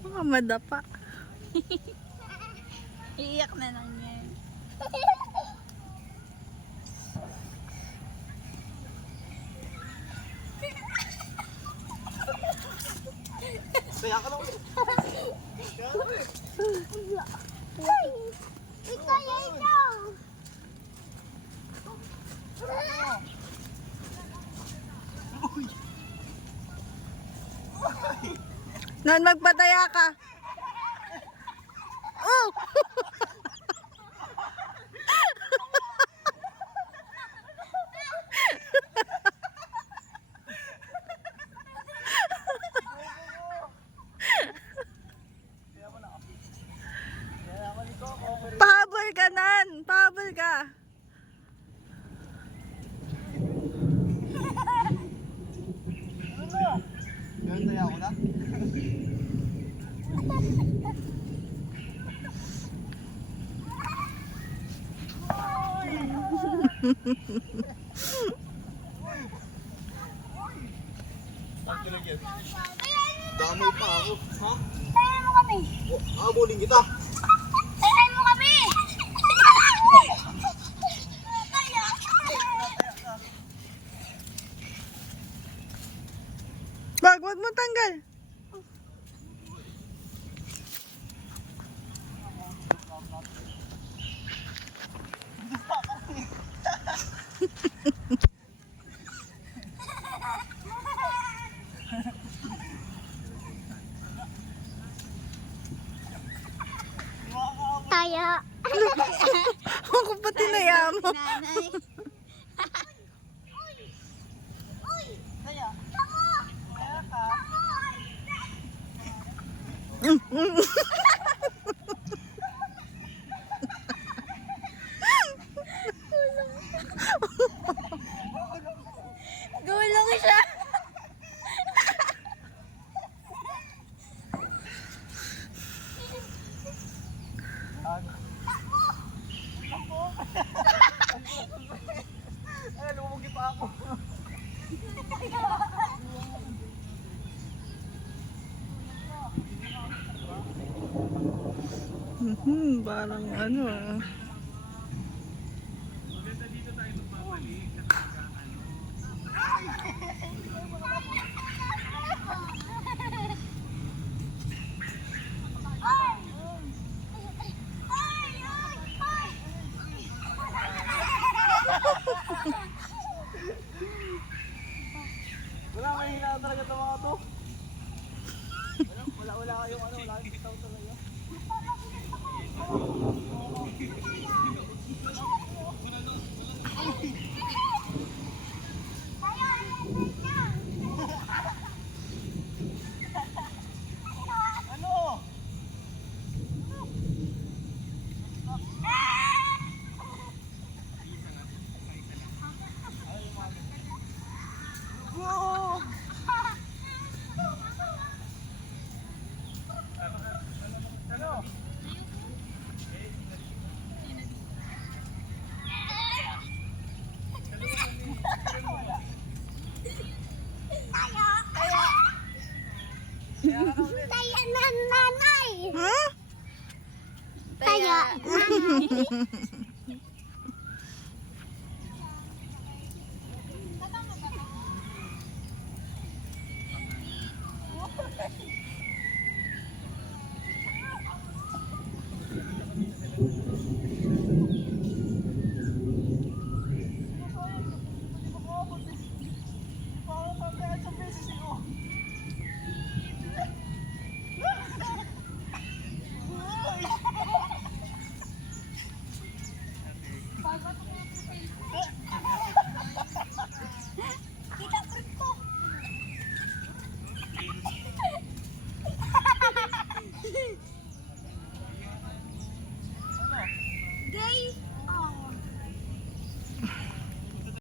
Baka madapa. Iiyak na lang yan. Kaya ka lang. Kaya ito. Nan, magpataya ka. Oh! Pahabol ka, Nan. Pahabol ka. Ganun tayo ako na. Damay pa ako. Ha? Tayan mo kami. Abuling kita. Tayan mo kami. Wag mo tanggal. Tayo. Ako pa tinaya mo. Nanay. Gulong siya. Ay, lumumugi pa ako. Parang ano ah. Wala, mahina talaga ito mga to. Wala kayong ano, wala kayong bitaw talaga. Ano? Whoa! Ano? Tayo na nanay. Ha? Tayo nanay.